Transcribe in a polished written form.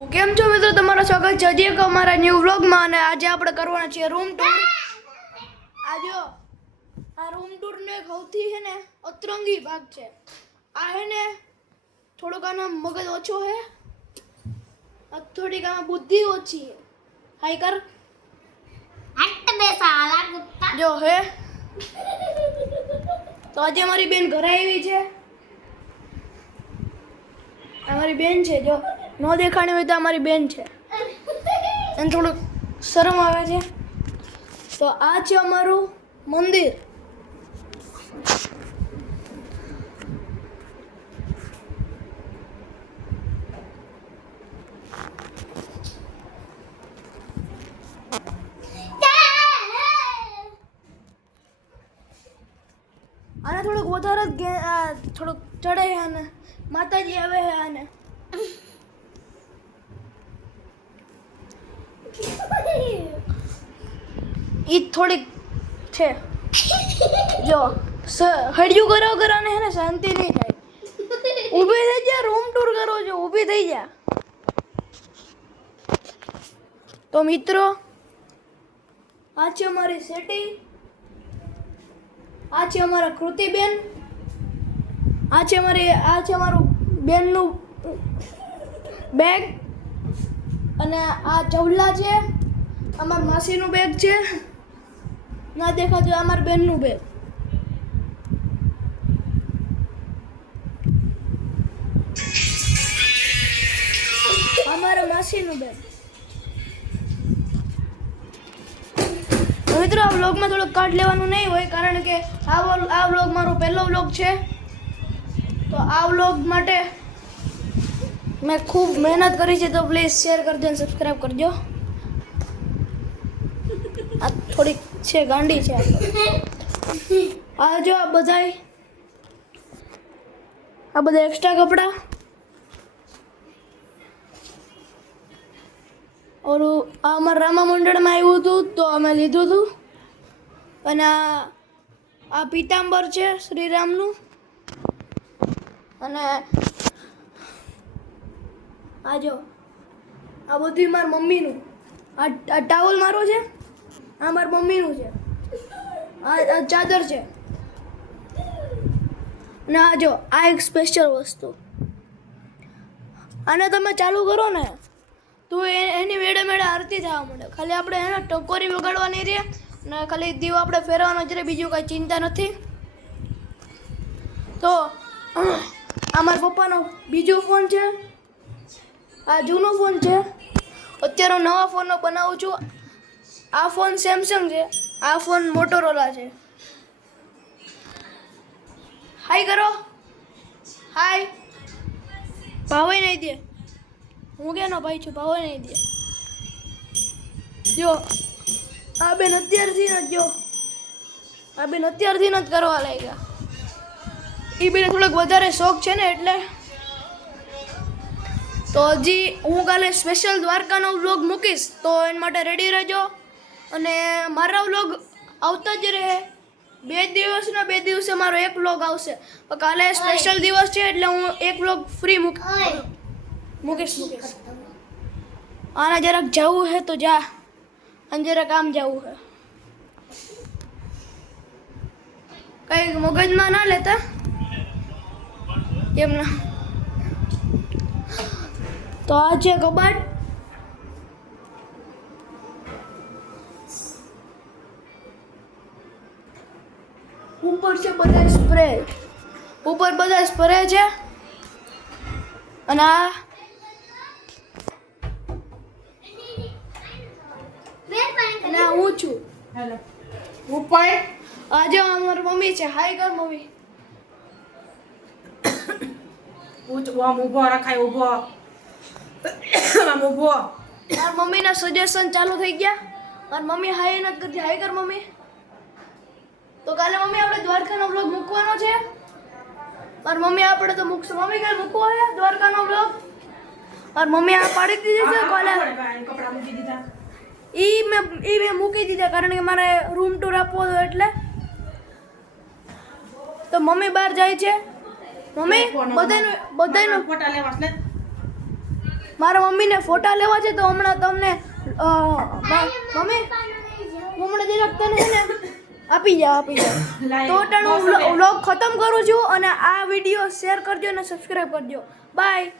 કેમ છો મિત્રો, તમારું સ્વાગત છે હજી એક અમારા ન્યૂ વ્લોગમાં. અને આજે આપણે કરવાના છીએ રૂમ ટૂર. આ રૂમ ટૂરનો એક સૌથી છે ને અતરંગી ભાગ છે. આ હે ને થોડોક આનો મગજ ઓછો છે, થોડીક આમાં બુદ્ધિ ઓછી છે. હાઈ કર હટ બે સાલા કુત્તા જો હે. તો આજે અમારી બેન ઘરે આવી છે. અમારી બેન છે, જો નો દેખાણી હોય તો અમારી બેન છે. એને થોડુંક શરમ આવે છે. તો આ છે અમારું મંદિર. આને થોડુંક વધારે જ થોડુંક ચડે છે. આને માતાજી આવે છે. આને ઈ થોડીક છે. જો હડિયું કરો કરાને હે ને શાંતિ નહીં થાય. ઊભી થઈ જા, રૂમ ટૂર કરો છો, ઊભી થઈ જા. તો મિત્રો, આ છે અમારી સેટિંગ. આ છે અમારા કૃતિબેન. આ છે અમારું બેનનું બેગ. અને આ ચવલા છે, અમાર માસીનું બેગ છે. ના દેખાતું અમાર બેનનું બેગ. અમારા માસીનું બેગ. મિત્રો, આ વ્લોગમાં થોડુંક કાટ લેવાનું નહીં હોય, કારણ કે આ વ્લોગ મારો પહેલો વ્લોગ છે. તો આ વ્લોગ માટે મેં ખૂબ મહેનત કરી છે. તો પ્લીઝ શેર કરજો અને સબસ્ક્રાઈબ કરજો. આ થોડીક છે ગાંડી છે. આ જો આ બધા એક્સ્ટ્રા કપડાં. ઓર આ અમારા રામા મંડળમાં આવ્યું હતું તો અમે લીધું હતું. અને આ પીતાંબર છે શ્રીરામનું. અને આ જો આ બધું મારા મમ્મીનું. આ ટાવલ મારો છે, આ મારા મમ્મીનું છે. આ ચાદર છે. અને આ જો આ એક સ્પેશિયલ વસ્તુ. આને તમે ચાલુ કરો ને તો એની વેડે મેળે આરતી થવા માંડે. ખાલી આપણે એને ટકોરી વગાડવાની રહે ને ખાલી દીવો આપણે ફેરવાનો જ રહે, બીજું કાંઈ ચિંતા નથી. તો આ મારા પપ્પાનો બીજો ફોન છે. આ જૂનો ફોન છે. અત્યારે હું નવા ફોનનો બનાવું છું. આ ફોન સેમસંગ છે, આ ફોન મોટોરોલા છે. હાય કરો, હાય. ભાવે નહીં દે. હું કેનો ભાઈ છું, ભાવે નહીં દે. જો આ બેન અત્યારથી જ કરવા લાગ્યા. એ બેને થોડોક વધારે શોખ છે ને એટલે. તો હજી હું કાલે સ્પેશિયલ દ્વારકાનો વ્લોગ મૂકીશ, તો એના માટે રેડી રહેજો. અને મારા વ્લોગ આવતા જ રહે. 2 દિવસે મારો એક વ્લોગ આવશે. પણ કાલે સ્પેશિયલ દિવસ છે એટલે હું એક વ્લોગ ફ્રી મૂકીશ. આને જરાક જવું હે તો જા, અને જરાક આમ જવું હે. કંઈક મગજમાં ના લેતા એમ ના. તો આ છે કબાટ. ઉપર છે બધા સ્પ્રે છે. અને આ હું છું. આજે અમારી મમ્મી છે. હાય કર મમ્મી. ઊભો રખાય, ઊભો. મારા મમ્મીના સજેશન ચાલુ થઈ ગયા. મારી મમ્મી હાય નથી કરતી. હાય કર મમ્મી. તો કાલે મમ્મી આપણે દ્વારકાનો વ્લોગ મૂકવાનો છે. મારી મમ્મી આપણે તો મૂકશું. મમ્મી કાલે મૂકવો છે દ્વારકાનો વ્લોગ. મારી મમ્મી આ પાડી દીધી છે કાલે. કપડા મૂકી દીધા. મેં મૂકી દીધા કારણ કે મારે રૂમ ટૂર આપવો હતો એટલે. તો મમ્મી બહાર જાય છે. મમ્મી બધાનો ફોટા લેવા છે. મારા મમ્મીને ફોટા લેવા છે તો હમણાં તમને મમ્મી હું હમણાં જરાક તને છે ને આપી જા તો ટાણું વ્લોગ ખતમ કરું છું અને આ વિડીયો શેર કરજો અને સબસ્ક્રાઈબ કરજો બાય